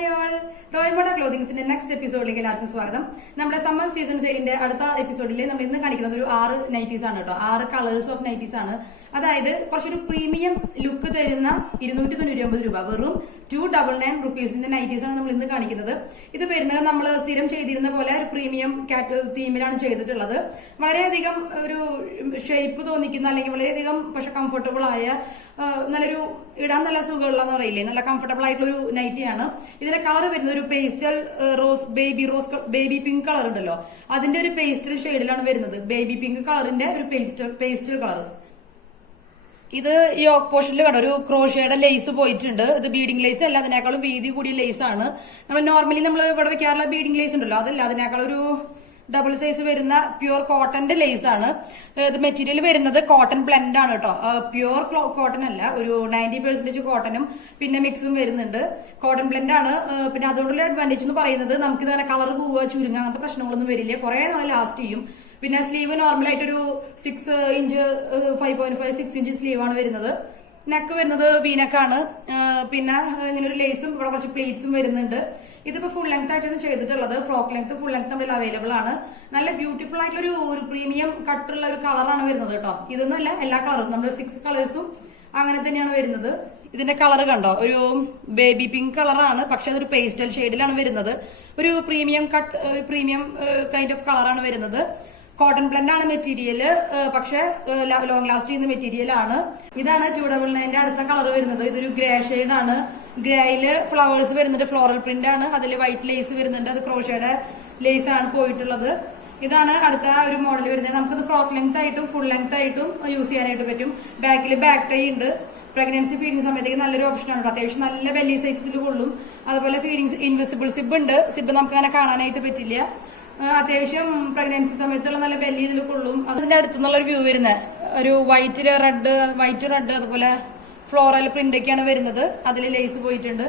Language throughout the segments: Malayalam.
ഹായ് ഓൾ, റോയ്മോഡ ക്ലോത്തിങ്സിന്റെ നെക്സ്റ്റ് എപ്പിസോഡിലേക്ക് എല്ലാവർക്കും സ്വാഗതം. നമ്മുടെ സമ്മർ സീസൺ സെയിലിന്റെ അടുത്ത എപ്പിസോഡിൽ നമ്മൾ ഇന്ന് കാണിക്കുന്നത് ഒരു 6 നൈറ്റീസ് ആണ് കേട്ടോ. 6 കളേഴ്സ് ഓഫ് നൈറ്റീസ് ആണ്. അതായത് കുറച്ചൊരു പ്രീമിയം ലുക്ക് തരുന്ന 299 രൂപ, വെറും 299 റുപ്പീസിന്റെ നൈറ്റീസ് ആണ് നമ്മൾ ഇന്ന് കാണിക്കുന്നത്. ഇത് വരുന്നത് നമ്മൾ സ്ഥിരം ചെയ്തിരുന്ന പോലെ ഒരു പ്രീമിയം തീമിലാണ് ചെയ്തിട്ടുള്ളത്. വളരെയധികം ഒരു ഷേപ്പ് തോന്നിക്കുന്ന അല്ലെങ്കിൽ വളരെയധികം പക്ഷെ കംഫർട്ടബിൾ ആയ നല്ലൊരു ഇടാൻ നല്ല സുഖമുള്ളതെന്ന് പറയില്ലേ, നല്ല കംഫർട്ടബിൾ ആയിട്ടുള്ള ഒരു നൈറ്റിയാണ്. ഇതിന്റെ കളർ വരുന്നത് ഒരു പേസ്റ്റൽ ബേബി പിങ്ക് കളർ ഉണ്ടല്ലോ, അതിന്റെ ഒരു പേസ്റ്റൽ ഷെയ്ഡിലാണ് വരുന്നത്. ബേബി പിങ്ക് കളറിന്റെ ഒരു പേസ്റ്റൽ കളർ. ഇത് യോക്ക് പോർഷനിൽ കണ്ടോ ഒരു ക്രോഷയുടെ ലേസ് പോയിട്ടുണ്ട്. ഇത് ബീഡിംഗ് ലേസ് അല്ല, അതിനേക്കാളും വീതി കൂടിയ ലേസ് ആണ്. നമ്മൾ നോർമലി നമ്മൾ ഇവിടെ വെക്കാറുള്ള ബീഡിംഗ് ലേസ് ഉണ്ടല്ലോ, അതല്ല, അതിനേക്കാൾ ഒരു ഡബിൾ സൈസ് വരുന്ന പ്യുവർ കോട്ടന്റെ ലേസ് ആണ്. ഇത് മെറ്റീരിയൽ വരുന്നത് കോട്ടൺ ബ്ലെൻഡ് ആണ് കേട്ടോ, പ്യുവർ കോട്ടൺ അല്ല. ഒരു 90% കോട്ടനും പിന്നെ മിക്സും വരുന്നുണ്ട്. കോട്ടൺ ബ്ലെൻഡ് ആണ്. പിന്നെ അതുകൊണ്ടുള്ള അഡ്വാൻറ്റേജ് എന്ന് പറയുന്നത് നമുക്ക് ഇതങ്ങനെ കളർ പോവുക, ചുരുങ്ങുക, അങ്ങനത്തെ പ്രശ്നങ്ങളൊന്നും വരില്ല. കുറെ നാൾ ലാസ്റ്റ് ചെയ്യും. പിന്നെ സ്ലീവ് നോർമലായിട്ടൊരു 6 ഇഞ്ച് 5.5 6 ഇഞ്ച് സ്ലീവ് ആണ് വരുന്നത്. നെക്ക് വരുന്നത് വീനക്കാണ്. പിന്നെ ഇങ്ങനെ ഒരു ലേസും ഇവിടെ കുറച്ച് പ്ലീറ്റ്സും വരുന്നുണ്ട്. ഇതിപ്പോ ഫുൾ ലെങ്ത് ആയിട്ടാണ് ചെയ്തിട്ടുള്ളത്. ഫ്രോക്ക് ലെങ്ത് ഫുൾ ലെങ്ത് നമ്മളിൽ അവൈലബിൾ ആണ്. നല്ല ബ്യൂട്ടിഫുൾ ആയിട്ടുള്ള ഒരു പ്രീമിയം കട്ടുള്ള ഒരു കളറാണ് വരുന്നത് കേട്ടോ. ഇതൊന്നല്ല, എല്ലാ കളറും നമ്മുടെ 6 കളേഴ്സും അങ്ങനെ തന്നെയാണ് വരുന്നത്. ഇതിന്റെ കളർ കണ്ടോ, ഒരു ബേബി പിങ്ക് കളറാണ്, പക്ഷെ അതൊരു പേസ്റ്റൽ ഷെയ്ഡിലാണ് വരുന്നത്. ഒരു പ്രീമിയം കൈൻഡ് ഓഫ് കളറാണ് വരുന്നത്. കോട്ടൺ ബ്ലെൻഡ് ആണ് മെറ്റീരിയൽ, പക്ഷെ ലോങ് ലാസ്റ്റ് ചെയ്യുന്ന മെറ്റീരിയൽ ആണ്. ഇതാണ് 299 അടുത്ത കളർ വരുന്നത്. ഇതൊരു ഗ്രേ ഷെയ്ഡ് ആണ്. ഗ്രേയില് ഫ്ലവേഴ്സ് വരുന്നുണ്ട്, ഫ്ലോറൽ പ്രിന്റ് ആണ്. അതിൽ വൈറ്റ് ലേസ് വരുന്നുണ്ട്, അത് ക്രോഷയുടെ ലേസ് ആണ് പോയിട്ടുള്ളത്. ഇതാണ് അടുത്ത ഒരു മോഡൽ വരുന്നത്. നമുക്കിത് ഫ്രോക്ക് ലെങ്ത് ആയിട്ടും ഫുൾ ലെങ്ത് ആയിട്ടും യൂസ് ചെയ്യാനായിട്ട് പറ്റും. ബാക്കിൽ ബാക്ക് ടൈ ഉണ്ട്. പ്രഗ്നൻസി ഫീഡിംഗ് സമയത്തേക്ക് നല്ലൊരു ഓപ്ഷനാണ്. അത്യാവശ്യം നല്ല വലിയ സൈസിൽ കൊള്ളും. അതുപോലെ ഫീഡിംഗ് ഇൻവിസിബിൾ സിബ് ഉണ്ട്. സിബ് നമുക്ക് അങ്ങനെ കാണാനായിട്ട് പറ്റില്ല. അത്യാവശ്യം പ്രഗ്നൻസി സമയത്തുള്ള നല്ല വലിയ ഇതിൽ കൊള്ളും. അതിന്റെ അടുത്തുനിന്നുള്ള ഒരു വ്യൂ വരുന്നത് ഒരു വൈറ്റ് റെഡ് അതുപോലെ ഫ്ലോറൽ പ്രിന്റ് ഒക്കെയാണ് വരുന്നത്. അതിൽ ലേസ് പോയിട്ടുണ്ട്.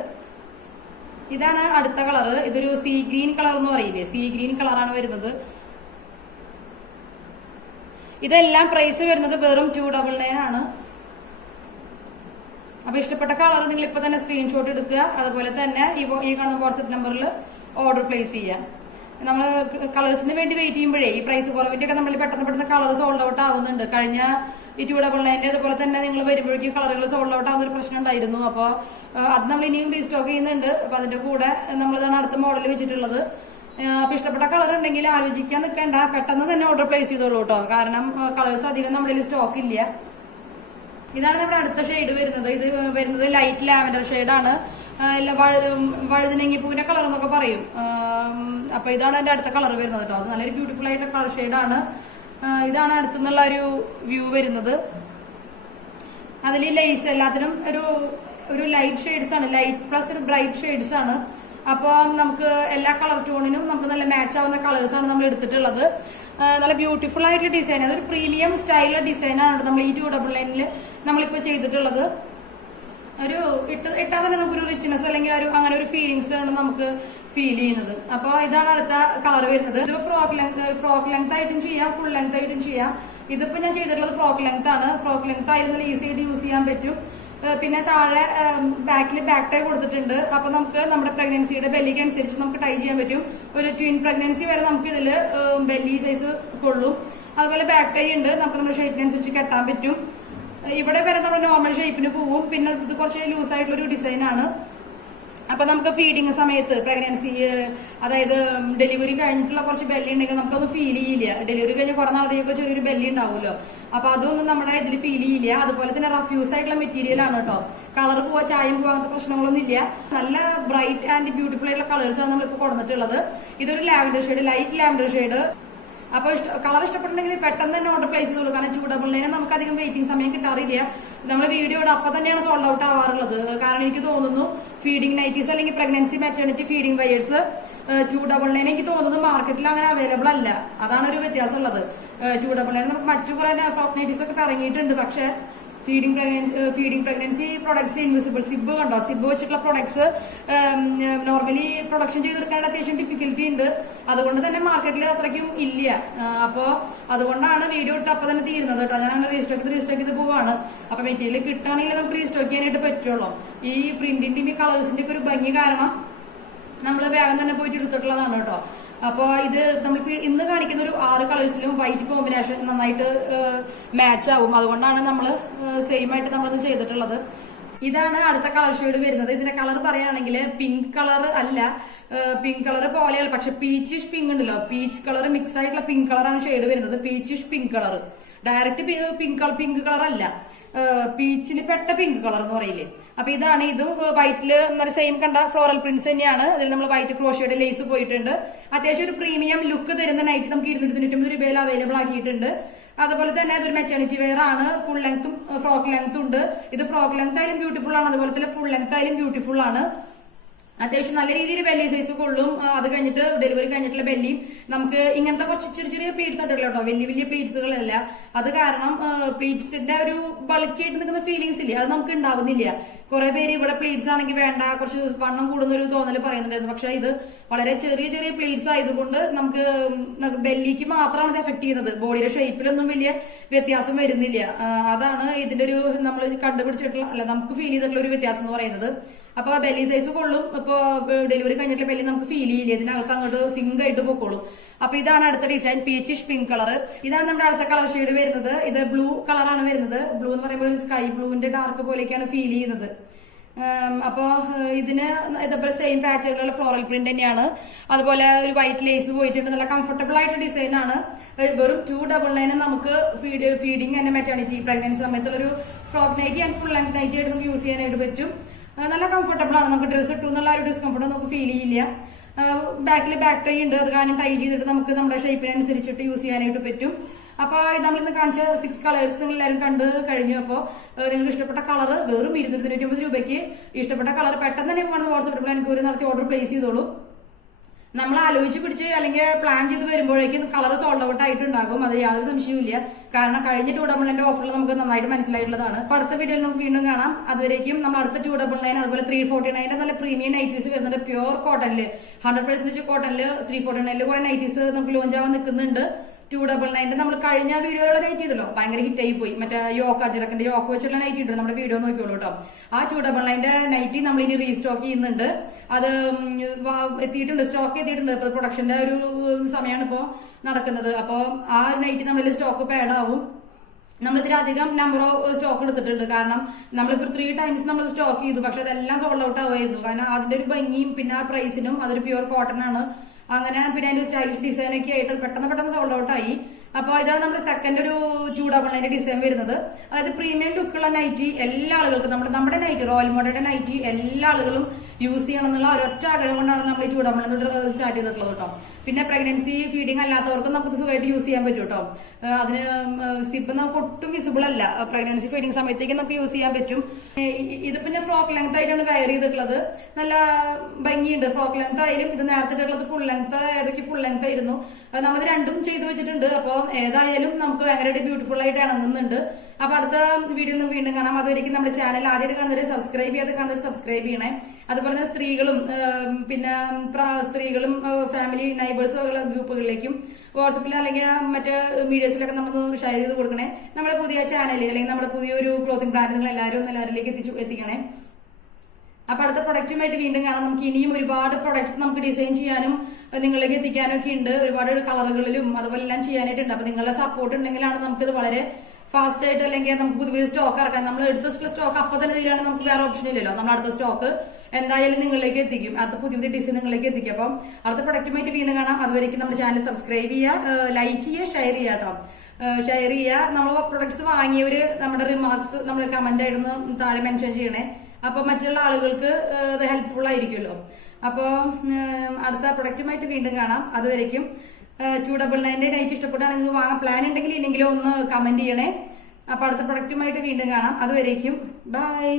ഇതാണ് അടുത്ത കളർ. ഇതൊരു സീ ഗ്രീൻ കളർ എന്ന് പറയില്ലേ, സീ ഗ്രീൻ കളറാണ് വരുന്നത്. ഇതെല്ലാം പ്രൈസ് വരുന്നത് വെറും 299 ആണ്. അപ്പൊ ഇഷ്ടപ്പെട്ട കളർ നിങ്ങൾ ഇപ്പൊ തന്നെ സ്ക്രീൻഷോട്ട് എടുക്കുക. അതുപോലെ തന്നെ ഈ കാണുന്ന വാട്സ്ആപ്പ് നമ്പറിൽ ഓർഡർ പ്ലേസ് ചെയ്യാം. നമ്മൾ കളേഴ്സിന് വേണ്ടി വെയിറ്റ് ചെയ്യുമ്പോഴേ ഈ പ്രൈസ് കുറവിന്റെ ഒക്കെ നമ്മൾ പെട്ടെന്ന് കളർ സോൾഡ് ഔട്ട് ആവുന്നുണ്ട്. കഴിഞ്ഞ ഈ 299 അതുപോലെ തന്നെ നിങ്ങൾ വരുമ്പോഴേക്കും കളറുകൾ സോൾഡ് ഔട്ട് ആവുന്ന ഒരു പ്രശ്നം ഉണ്ടായിരുന്നു. അപ്പോൾ അത് നമ്മൾ ഇനിയും റീസ്റ്റോക്ക് ചെയ്യുന്നുണ്ട്. അപ്പൊ അതിന്റെ കൂടെ നമ്മളിതാണ് അടുത്ത മോഡൽ വെച്ചിട്ടുള്ളത്. അപ്പൊ ഇഷ്ടപ്പെട്ട കളർ ഉണ്ടെങ്കിൽ ആലോചിക്കാൻ നിൽക്കേണ്ട, പെട്ടെന്ന് തന്നെ ഓർഡർ പ്ലേസ് ചെയ്തോളൂ കേട്ടോ. കാരണം കളേഴ്സ് അധികം നമ്മുടെ സ്റ്റോക്ക് ഇല്ല. ഇതാണ് നമ്മുടെ അടുത്ത ഷെയ്ഡ് വരുന്നത്. ഇത് വരുന്നത് ലൈറ്റ് ലാവൻഡർ ഷെയ്ഡാണ്. വഴുതിനങ്ങിപ്പൂവിന്റെ കളർ എന്നൊക്കെ പറയും. അപ്പൊ ഇതാണ് എന്റെ അടുത്ത കളർ വരുന്നത് കേട്ടോ. അത് നല്ലൊരു ബ്യൂട്ടിഫുൾ ആയിട്ടുള്ള കളർ ഷെയ്ഡാണ്. ഇതാണ് അടുത്തുനിന്നുള്ള ഒരു വ്യൂ വരുന്നത്. അതിൽ ലേസ് എല്ലാത്തിനും ഒരു ലൈറ്റ് ഷെയ്ഡ്സ് ആണ്, ലൈറ്റ് പ്ലസ് ഒരു ബ്രൈറ്റ് ഷെയ്ഡ്സ് ആണ്. അപ്പോൾ നമുക്ക് എല്ലാ കളർ ടോണിനും നമുക്ക് നല്ല മാച്ച് ആവുന്ന കളേഴ്സ് ആണ് നമ്മൾ എടുത്തിട്ടുള്ളത്. നല്ല ബ്യൂട്ടിഫുൾ ആയിട്ടുള്ള ഡിസൈൻ, അതൊരു പ്രീമിയം സ്റ്റൈലുള്ള ഡിസൈനാണ് നമ്മൾ ഈ 299 നമ്മളിപ്പോ ചെയ്തിട്ടുള്ളത്. ഒരു ഇട്ടാൽ തന്നെ നമുക്കൊരു റിച്ച്നെസ് അല്ലെങ്കിൽ അങ്ങനെ ഒരു ഫീലിങ്സ് ആണ് നമുക്ക് ഫീൽ ചെയ്യുന്നത്. അപ്പൊ ഇതാണ് അടുത്ത കളർ വരുന്നത്. ഇതിപ്പോ ഫ്രോക്ക് ലെങ്ത് ആയിട്ടും ചെയ്യാം, ഫുൾ ലെങ്ത് ആയിട്ടും ചെയ്യാം. ഇതിപ്പോ ഞാൻ ചെയ്തിട്ടുള്ളത് ഫ്രോക്ക് ലെങ്ത് ആണ്. ഫ്രോക്ക് ലെങ്ത് ആയിരുന്നാലും ഈസി ആയിട്ട് യൂസ് ചെയ്യാൻ പറ്റും. പിന്നെ താഴെ ബാക്കിൽ ബാക്ക് ടൈ കൊടുത്തിട്ടുണ്ട്. അപ്പൊ നമുക്ക് നമ്മുടെ പ്രഗ്നൻസിയുടെ ബെല്ലിക്ക് അനുസരിച്ച് നമുക്ക് ടൈ ചെയ്യാൻ പറ്റും. ഒരു ട്വിൻ പ്രഗ്നൻസി വരെ നമുക്ക് ഇതില് ബെല്ലി സൈസ് കൊള്ളും. അതുപോലെ ബാക്ക് ടൈ ഉണ്ട്, നമുക്ക് നമ്മുടെ ഷേപ്പിനനുസരിച്ച് കെട്ടാൻ പറ്റും. ഇവിടെ വരെ നമ്മുടെ നോർമൽ ഷേപ്പിന് പോവും. പിന്നെ ഇത് കുറച്ച് ലൂസ് ആയിട്ടുള്ള ഒരു ഡിസൈൻ ആണ്. അപ്പൊ നമുക്ക് ഫീഡിങ് സമയത്ത് പ്രഗ്നൻസി, അതായത് ഡെലിവറി കഴിഞ്ഞിട്ടുള്ള കുറച്ച് ബെല്ലി ഉണ്ടെങ്കിൽ നമുക്കൊന്നും ഫീൽ ചെയ്യില്ല. ഡെലിവറി കഴിഞ്ഞ് കുറെ നാളത്തേക്കൊക്കെ ചെറിയൊരു ബെല്ലി ഉണ്ടാവുമല്ലോ, അപ്പൊ അതൊന്നും നമ്മുടെ ഇതിൽ ഫീൽ ചെയ്യില്ല. അതുപോലെ തന്നെ റഫ്യൂസ് ആയിട്ടുള്ള മെറ്റീരിയൽ ആണ് കേട്ടോ. കളർ പോവാ, ചായം പോവാത്ത പ്രശ്നങ്ങളൊന്നും ഇല്ല. നല്ല ബ്രൈറ്റ് ആൻഡ് ബ്യൂട്ടിഫുൾ ആയിട്ടുള്ള കളേഴ്സ് ആണ് നമ്മളിപ്പോ കൊടുത്തിട്ടുള്ളത്. ഇതൊരു lavender shade, light lavender shade. അപ്പൊ കളർ ഇഷ്ടപ്പെട്ടിട്ടുണ്ടെങ്കിൽ പെട്ടെന്ന് തന്നെ ഓർഡർ പ്ലേസ് ചെയ്തോളൂ. കാരണം 299 നമുക്ക് അധികം വെയിറ്റിംഗ് സമയം കിട്ടാറില്ല. നമ്മൾ വീഡിയോയുടെ അപ്പൊ തന്നെയാണ് സോൾഡ് ഔട്ട് ആവാറുള്ളത്. കാരണം എനിക്ക് തോന്നുന്നു ഫീഡിംഗ് നൈറ്റീസ് അല്ലെങ്കിൽ പ്രഗ്നൻസി മാറ്റേണിറ്റി ഫീഡിംഗ് വയേഴ്സ് 299 എനിക്ക് തോന്നുന്നു മാർക്കറ്റിൽ അങ്ങനെ അവൈലബിൾ അല്ല. അതാണ് ഒരു വ്യത്യാസം ഉള്ളത്. 299 നമുക്ക് മറ്റു കുറെ ഫ്രോക്ക് നൈറ്റീസ് ഒക്കെ ഇറങ്ങിയിട്ടുണ്ട്. പക്ഷെ feeding pregnancy products, invisible zip കണ്ടോ, സിബ് വെച്ചിട്ടുള്ള പ്രൊഡക്ട്സ് നോർമലി പ്രൊഡക്ഷൻ ചെയ്തെടുക്കാൻ അത്യാവശ്യം ഡിഫിക്കൽറ്റി ഉണ്ട്. അതുകൊണ്ട് തന്നെ മാർക്കറ്റിൽ അത്രയ്ക്കും ഇല്ല. അപ്പോ അതുകൊണ്ടാണ് വീഡിയോ ഇട്ട് അപ്പൊ തന്നെ തീരുന്നത് കേട്ടോ. ഞാൻ അങ്ങനെ റീസ്റ്റോക്ക് ചെയ്ത് പോവാണ്. അപ്പൊ മെറ്റീരിയൽ കിട്ടുകയാണെങ്കിൽ നമുക്ക് റീസ്റ്റോക്ക് ചെയ്യാനായിട്ട് പറ്റുള്ളൂ. ഈ പ്രിന്റിന്റെയും ഈ കളേഴ്സിന്റെ ഒക്കെ ഒരു ഭംഗി കാരണം നമ്മൾ വേഗം തന്നെ പോയിട്ട് എടുത്തിട്ടുള്ളതാണ് കേട്ടോ. അപ്പൊ ഇത് നമ്മളിപ്പോ ഇന്ന് കാണിക്കുന്ന ഒരു 6 കളേഴ്സിലും വൈറ്റ് കോമ്പിനേഷൻ നന്നായിട്ട് മാച്ച് ആവും. അതുകൊണ്ടാണ് നമ്മൾ സെയിം ആയിട്ട് നമ്മളത് ചെയ്തിട്ടുള്ളത്. ഇതാണ് അടുത്ത കളർ ഷെയ്ഡ് വരുന്നത്. ഇതിന്റെ കളർ പറയുകയാണെങ്കിൽ പിങ്ക് കളർ അല്ല, പിങ്ക് കളർ പോലെയാണ്, പക്ഷെ പീച്ചിഷ് പിങ്ക് ഉണ്ടല്ലോ, പീച്ച് കളർ മിക്സ് ആയിട്ടുള്ള പിങ്ക് കളറാണ് ഷെയ്ഡ് വരുന്നത്. Peachish pink colour, direct pink colour അല്ല, പീച്ചിന് പെട്ട പിങ്ക് കളർ എന്ന് പറയില്ലേ. അപ്പൊ ഇതാണ്. ഇതും വൈറ്റില് സെയിം കണ്ട ഫ്ലോറൽ പ്രിന്റ്സ് തന്നെയാണ്. അതിൽ നമ്മൾ വൈറ്റ് ക്രോഷയുടെ ലേസ് പോയിട്ടുണ്ട്. അത്യാവശ്യം ഒരു പ്രീമിയം ലുക്ക് തരുന്ന നൈറ്റ് നമുക്ക് 290 രൂപയിൽ അവൈലബിൾ ആക്കിയിട്ടുണ്ട്. അതുപോലെ തന്നെ അതൊരു മെറ്റേണിറ്റി വെയർ ആണ്. ഫുൾ ലെങ്ത്തും ഫ്രോക്ക് ലെങ്ത്തും ഉണ്ട്. ഇത് ഫ്രോക്ക് ലെങ്ത് ആയാലും ബ്യൂട്ടിഫുൾ ആണ്, അതുപോലെ തന്നെ ഫുൾ ലെങ്ത് ആയാലും ബ്യൂട്ടിഫുൾ ആണ്. അത്യാവശ്യം നല്ല രീതിയിൽ ബെല്ലി സൈസ് കൊള്ളും. അത് കഴിഞ്ഞിട്ട് ഡെലിവറി കഴിഞ്ഞിട്ടുള്ള ബെല്ലിയും നമുക്ക് ഇങ്ങനത്തെ കുറച്ച് ചെറിയ പ്ലീറ്റ്സ് ആയിട്ടുള്ള കേട്ടോ, വലിയ പ്ലീറ്റ്സുകളല്ല. അത് കാരണം പ്ലീറ്റ്സിന്റെ ഒരു ബൾക്കിയായിട്ട് നിൽക്കുന്ന ഫീലിംഗ്സ് ഇല്ലേ, അത് നമുക്ക് ഉണ്ടാവുന്നില്ല. കുറെ പേര് ഇവിടെ പ്ലീറ്റ്സ് ആണെങ്കിൽ വേണ്ട, കുറച്ച് വണ്ണം കൂടുന്ന ഒരു തോന്നൽ പറയുന്നുണ്ടായിരുന്നു. പക്ഷെ ഇത് വളരെ ചെറിയ പ്ലീറ്റ്സ് ആയതുകൊണ്ട് നമുക്ക് ബെല്ലിക്ക് മാത്രമാണ് ഇത് എഫക്ട് ചെയ്യുന്നത്. ബോഡിയുടെ ഷേപ്പിലൊന്നും വലിയ വ്യത്യാസം വരുന്നില്ല. അതാണ് ഇതിന്റെ ഒരു നമ്മൾ കണ്ടുപിടിച്ചിട്ടുള്ള, അല്ല നമുക്ക് ഫീൽ ചെയ്തിട്ടുള്ള ഒരു വ്യത്യാസം എന്ന് പറയുന്നത്. അപ്പൊ ബെല്ലി സൈസ് കൊള്ളും. ഇപ്പൊ ഡെലിവറി കഴിഞ്ഞിട്ടുള്ള ബെല്ലി നമുക്ക് ഫീൽ ചെയ്യില്ല, ഇതിനകത്ത് അങ്ങോട്ട് സിങ്ക് ആയിട്ട് പൊക്കോളും. അപ്പൊ ഇതാണ് അടുത്ത ഡിസൈൻ, പീച്ചിഷ് പിങ്ക് കളർ. ഇതാണ് നമ്മുടെ അടുത്ത കളർ ഷെയ്ഡ് വരുന്നത്. ഇത് ബ്ലൂ കളറാണ് വരുന്നത്. ബ്ലൂ എന്ന് പറയുമ്പോൾ ഒരു സ്കൈ ബ്ലൂവിന്റെ ഡാർക്ക് പോലെയൊക്കെയാണ് ഫീൽ ചെയ്യുന്നത്. അപ്പോ ഇതിന് ഇതേപോലെ സെയിം പാറ്റേണിലുള്ള ഫ്ലോറൽ പ്രിന്റ് തന്നെയാണ്. അതുപോലെ ഒരു വൈറ്റ് ലേസ് പോയിട്ടുണ്ട്. നല്ല കംഫർട്ടബിൾ ആയിട്ട് ഡിസൈൻ ആണ്. വെറും 299 നമുക്ക് ഫീഡിങ് തന്നെ മെറ്റേണിറ്റി പ്രഗ്നൻസി സമയത്തുള്ള ഒരു frock nighty and full length nighty ആയിട്ട് നമുക്ക് യൂസ് ചെയ്യാനായിട്ട് പറ്റും. നല്ല കംഫർട്ടബിൾ ആണ്. നമുക്ക് ഡ്രസ്സ് ഇട്ടു എന്നുള്ള ഒരു ഡിസ്കംഫർട്ട് നമുക്ക് ഫീൽ ചെയ്യില്ല. ബാക്കിൽ ബാക്ക് ടൈ ഉണ്ട്, അത് കാരണം ടൈ ചെയ്തിട്ട് നമുക്ക് നമ്മുടെ ഷേപ്പിനനുസരിച്ചിട്ട് യൂസ് ചെയ്യാനായിട്ട് പറ്റും. അപ്പൊ നമ്മളിന്ന് കാണിച്ച 6 കളേഴ്സ് നിങ്ങൾ എല്ലാവരും കണ്ടു കഴിഞ്ഞു. അപ്പോൾ നിങ്ങൾക്ക് ഇഷ്ടപ്പെട്ട കളർ വെറും 299 രൂപയ്ക്ക് ഇഷ്ടപ്പെട്ട കളർ പെട്ടെന്ന് തന്നെ കാണുന്ന വാട്സ്ആപ്പ് എനിക്ക് നടത്തി ഓർഡർ പ്ലേസ് ചെയ്തോളൂ. നമ്മൾ ആലോചിച്ച് പിടിച്ച് അല്ലെങ്കിൽ പ്ലാൻ ചെയ്ത് വരുമ്പോഴേക്കും കളർ സോൾഡ് ഔട്ട് ആയിട്ടുണ്ടാകും. അത് യാതൊരു സംശയവുമില്ല. കാരണം കഴിഞ്ഞ 299 ഓഫറിൽ നമുക്ക് നന്നായിട്ട് മനസ്സിലായിട്ടുള്ളതാണ്. അപ്പൊ അടുത്ത വീഡിയോയിൽ നമുക്ക് വീണ്ടും കാണാം. അതുവരേക്കും നമ്മൾ അടുത്ത 299 അതുപോലെ 349 നല്ല പ്രീമിയം നൈറ്റീസ് വരുന്നുണ്ട്. പ്യൂർ കോട്ടണില് 100% കോട്ടണില് 349 കുറെ നൈറ്റീസ് നമുക്ക് ലോഞ്ച് ആവാൻ നിൽക്കുന്നുണ്ട്. 299 നമ്മൾ കഴിഞ്ഞ വീഡിയോയിലുള്ള നൈറ്റി ഉണ്ടല്ലോ, ഭയങ്കര ഹിറ്റ് ആയി പോയി. മറ്റേ യോക്ക ജിറക്കിന്റെ യോക്ക വെച്ചുള്ള നൈറ്റി ഉണ്ടല്ലോ, നമ്മുടെ വീഡിയോ നോക്കിയോളൂ കേട്ടോ. ആ 299 നൈറ്റി നമ്മൾ ഇനി റീസ്റ്റോക്ക് ചെയ്യുന്നുണ്ട്. അത് എത്തിയിട്ടുണ്ട്, സ്റ്റോക്ക് എത്തിയിട്ടുണ്ട്. ഇപ്പൊ പ്രൊഡക്ഷന്റെ ഒരു സമയമാണ് ഇപ്പോ നടക്കുന്നത്. അപ്പൊ ആ ഒരു നൈറ്റി നമ്മളിൽ സ്റ്റോക്ക് പാഡ് ആവും. നമ്മളിതിലധികം നമ്പർ ഓഫ് സ്റ്റോക്ക് എടുത്തിട്ടുണ്ട്. കാരണം നമ്മളിപ്പോ 3 ടൈംസ് നമ്മൾ സ്റ്റോക്ക് ചെയ്തു, പക്ഷെ അതെല്ലാം സോൾഡ് ഔട്ട് ആവുമായിരുന്നു. കാരണം അതിന്റെ ഒരു ഭംഗിയും പിന്നെ ആ പ്രൈസിനും അതൊരു പ്യൂർ കോട്ടൺ ആണ്. അങ്ങനെ പിന്നെ അതിന്റെ സ്റ്റൈലിഷ് ഡിസൈൻ ഒക്കെ ആയിട്ട് പെട്ടെന്ന് സോൾഡ് ഔട്ട് ആയി. അപ്പൊ ഇതാണ് നമ്മുടെ സെക്കൻഡ് ഒരു 299 ഡിസൈൻ വരുന്നത്. അതായത് പ്രീമിയം ലുക്കുള്ള നൈറ്റി എല്ലാ ആളുകൾക്കും നമ്മുടെ നൈറ്റി റോയൽ മോഡയുടെ നൈറ്റി എല്ലാ ആളുകളും യൂസ് ചെയ്യണം എന്നുള്ള ഒരൊറ്റ ആഗ്രഹം കൊണ്ടാണ് നമ്മൾ ഈ 299 സ്റ്റാർട്ട് ചെയ്തിട്ടുള്ളത് കേട്ടോ. പിന്നെ പ്രഗ്നൻസി ഫീഡിങ് അല്ലാത്തവർക്കും നമുക്ക് സുഖമായിട്ട് യൂസ് ചെയ്യാൻ പറ്റും കേട്ടോ. അതിന് സിബ് നമുക്ക് ഒട്ടും വിസിബിൾ അല്ല. പ്രഗ്നൻസി ഫീഡിങ് സമയത്തേക്ക് നമുക്ക് യൂസ് ചെയ്യാൻ പറ്റും. ഇതിപ്പോ ഞാൻ ഫ്രോക്ക് ലെങ്ത് ആയിട്ടാണ് വെയർ ചെയ്തിട്ടുള്ളത്. നല്ല ഭംഗിയുണ്ട്. ഫ്രോക്ക് ലെങ്ത് ആയാലും ഇത് നേരത്തെ ഇട്ടുള്ളത് ഫുൾ ലെങ്ത്, ഏതൊക്കെ ഫുൾ ലെങ്ത് ആയിരുന്നു. നമ്മൾ രണ്ടും ചെയ്തു വെച്ചിട്ടുണ്ട്. അപ്പൊ ഏതായാലും നമുക്ക് ഭയങ്കരമായിട്ട് ബ്യൂട്ടിഫുൾ ആയിട്ട് ഇണങ്ങുന്നുണ്ട്. അപ്പൊ അടുത്ത വീഡിയോയിൽ വീണ്ടും കാണാം. അതുവരെയും നമ്മുടെ ചാനൽ ആദ്യമായിട്ട് കാണുന്നവരെ സബ്സ്ക്രൈബ് ചെയ്യാതെ കാണുന്നവർ സബ്സ്ക്രൈബ് ചെയ്യണേ. അതുപോലെ തന്നെ സ്ത്രീകളും ഫാമിലി നൈബേഴ്സും ഉള്ള ഗ്രൂപ്പുകളിലേക്കും വാട്സപ്പിൽ അല്ലെങ്കിൽ മറ്റ് മീഡിയസിലൊക്കെ നമ്മൾ ഷെയർ ചെയ്ത് കൊടുക്കണേ. നമ്മുടെ പുതിയ ചാനൽ അല്ലെങ്കിൽ നമ്മുടെ പുതിയൊരു ക്ലോത്തിങ് ബ്രാൻഡ് നിങ്ങൾ എല്ലാവരിലേക്ക് എത്തിക്കണേ. അപ്പൊ അടുത്ത പ്രൊഡക്റ്റുമായിട്ട് വീണ്ടും കാണാം. നമുക്ക് ഇനിയും ഒരുപാട് പ്രൊഡക്ട്സ് നമുക്ക് ഡിസൈൻ ചെയ്യാനും നിങ്ങളിലേക്ക് എത്തിക്കാനും ഒക്കെ ഉണ്ട്. ഒരുപാട് കളറുകളിലും അതുപോലെ എല്ലാം ചെയ്യാനായിട്ടുണ്ട്. അപ്പൊ നിങ്ങളുടെ സപ്പോർട്ട് ഉണ്ടെങ്കിലാണ് നമുക്കിത് വളരെ ഫാസ്റ്റ് ആയിട്ട്, അല്ലെങ്കിൽ നമുക്ക് പുതിയ സ്റ്റോക്ക് ഇറക്കാം. നമ്മൾ എടുത്ത സ്റ്റോക്ക് അപ്പൊ തന്നെ തീരാണ്, നമുക്ക് വേറെ ഓപ്ഷൻ ഇല്ലല്ലോ. നമ്മൾ അടുത്ത സ്റ്റോക്ക് എന്തായാലും നിങ്ങളിലേക്ക് എത്തിക്കും. അടുത്ത പുതിയ ഡിസൈൻ നിങ്ങളിലേക്ക് എത്തിക്കും. അപ്പം അടുത്ത പ്രൊഡക്റ്റുമായിട്ട് വീണ്ടും കാണാം. അതുവരെയും നമ്മുടെ ചാനൽ സബ്സ്ക്രൈബ് ചെയ്യുക, ലൈക്ക് ചെയ്യുക, ഷെയർ ചെയ്യുക കേട്ടോ. ഷെയർ ചെയ്യുക. നമ്മൾ പ്രൊഡക്ട്സ് വാങ്ങിയവര് നമ്മുടെ റിമാർക്സ് നമ്മൾ കമന്റ് ആയിരുന്നു താഴെ മെൻഷൻ ചെയ്യണേ. അപ്പൊ മറ്റുള്ള ആളുകൾക്ക് അത് ഹെൽപ്ഫുൾ ആയിരിക്കുമല്ലോ. അപ്പോ അടുത്ത പ്രൊഡക്റ്റുമായിട്ട് വീണ്ടും കാണാം. അതുവരെയും 299 നൈറ്റ് ഇഷ്ടപ്പെട്ടാണെങ്കിൽ നിങ്ങൾ വാങ്ങാൻ പ്ലാൻ ഉണ്ടെങ്കിൽ ഇല്ലെങ്കിലും ഒന്ന് കമന്റ് ചെയ്യണേ. അപ്പൊ അടുത്ത പ്രൊഡക്റ്റുമായിട്ട് വീണ്ടും കാണാം. അതുവരേക്കും ബൈ.